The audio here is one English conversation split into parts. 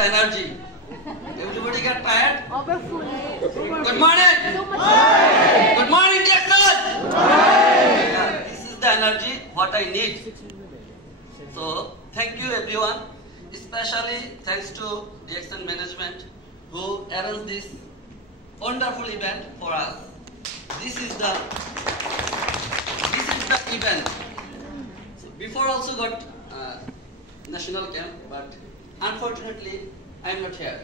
the energy. Everybody get tired? Good morning. Good morning, Jackson. Yeah, this is the energy what I need. So thank you everyone. Especially thanks to Jackson management who arranged this wonderful event for us. This is the event. So before also got national camp, but unfortunately I am not here.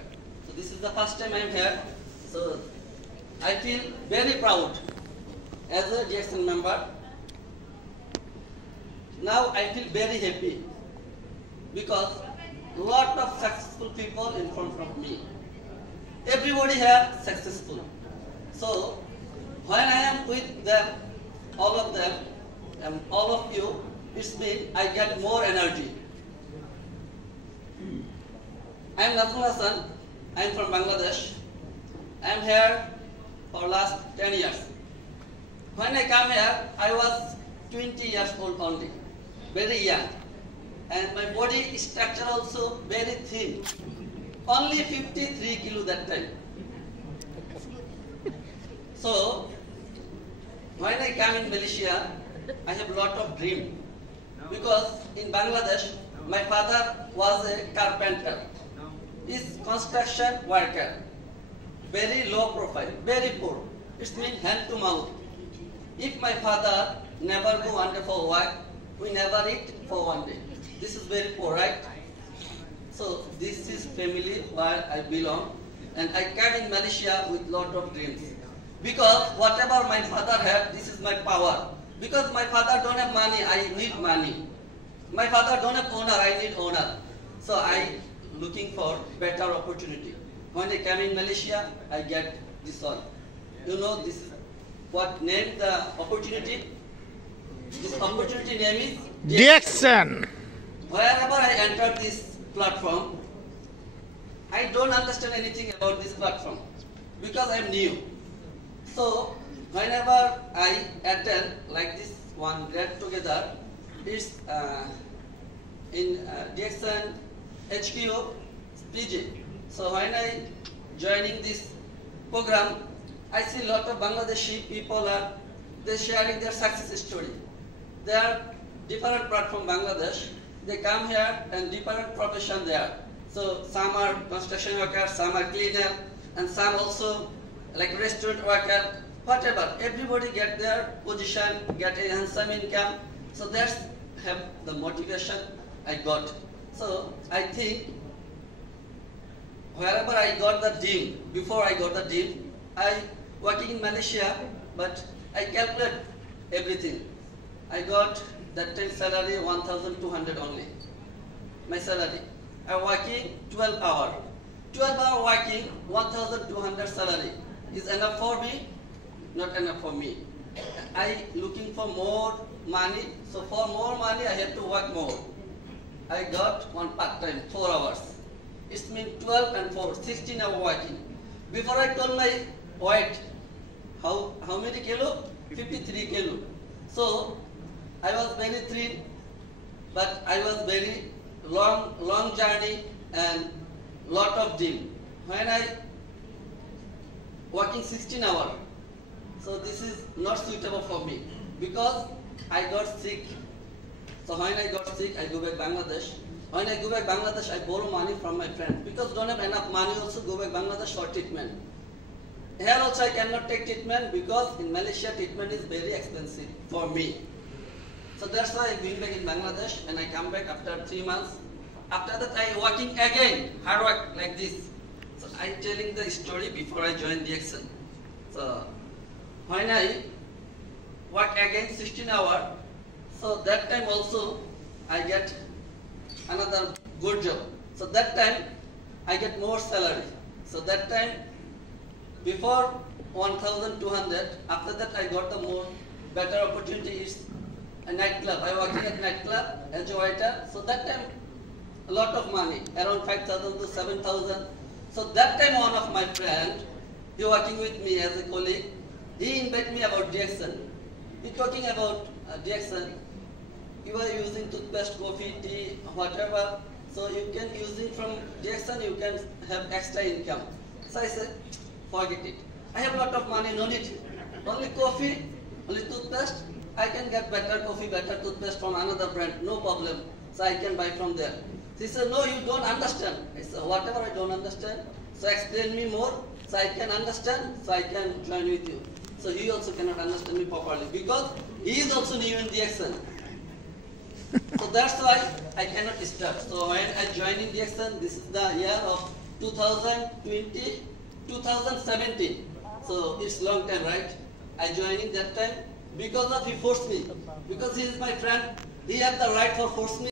So this is the first time I am here. So I feel very proud as a Jackson member. Now I feel very happy because lot of successful people in front of me. Everybody here successful. So when I am with them, all of them, and all of you, it means I get more energy. I am Nazmul Hasan. I am from Bangladesh. I am here for last 10 years. When I come here, I was 20 years old only, very young. And my body structure also very thin. Only 53 kilo that time. So, when I come in Malaysia, I have lot of dream. Because in Bangladesh, my father was a carpenter. He's construction worker. Very low profile, very poor. It means hand to mouth. If my father never go one day for work, we never eat for one day. This is very poor, right? So this is family where I belong, and I came in Malaysia with lot of dreams. Because whatever my father had, this is my power. Because my father don't have money, I need money. My father don't have owner, I need owner. So I looking for better opportunity. When I came in Malaysia, I get this one. You know this is what name the opportunity? This opportunity name is Jackson. Wherever I enter this platform, I don't understand anything about this platform because I'm new. So whenever I attend like this one get together, it's in Jackson HQ PG. So when I joining this program, I see a lot of Bangladeshi people they sharing their success story. They are different platform Bangladesh. They come here and different profession there. So some are construction workers, some are cleaner, and some also like restaurant worker, whatever. Everybody get their position, get a handsome income. So that's have the motivation I got. So I think wherever I got the dream, before I got the dream, I working in Malaysia, but I calculate everything. I got that time salary 1,200 only. My salary. I working 12 hour. 12 hour working, 1,200 salary. Is enough for me? Not enough for me. I looking for more money. So for more money, I have to work more. I got one part time, 4 hours. It means 12 and 4, 16 hour working. Before I told my weight, how many kilo? 53 kilo. So I was very thin, but I was very long journey and lot of gym. When I working 16 hours, so this is not suitable for me because I got sick. So when I got sick, I go back Bangladesh. When I go back Bangladesh, I borrow money from my friends because don't have enough money also go back Bangladesh for treatment. Here also I cannot take treatment because in Malaysia treatment is very expensive for me. So that's why I'm going back in Bangladesh and I come back after 3 months. After that I working again, hard work like this. So I telling the story before I joined Jackson. So when I work again 16 hours, so that time also I get another good job. So that time I get more salary. So that time before 1,200, after that I got the more better opportunities. A nightclub. I working at nightclub as a waiter. So that time a lot of money, around 5,000 to 7,000. So that time one of my friend, he working with me as a colleague, he invited me about Jackson. He talking about Jackson. You are using toothpaste, coffee, tea, whatever. So you can use it from DXN, you can have extra income. So I said, forget it. I have a lot of money, no need. Only coffee, only toothpaste. I can get better coffee, better toothpaste from another brand, no problem. So I can buy from there. She said, no, you don't understand. I said, whatever I don't understand, so explain me more, so I can understand, so I can join with you. So he also cannot understand me properly because he is also new in DXN. So that's why I cannot start. So when I joined in DXN, this is the year of 2020, 2017. So it's long time, right? I joined in that time because of he forced me. Because he is my friend, he has the right for force me.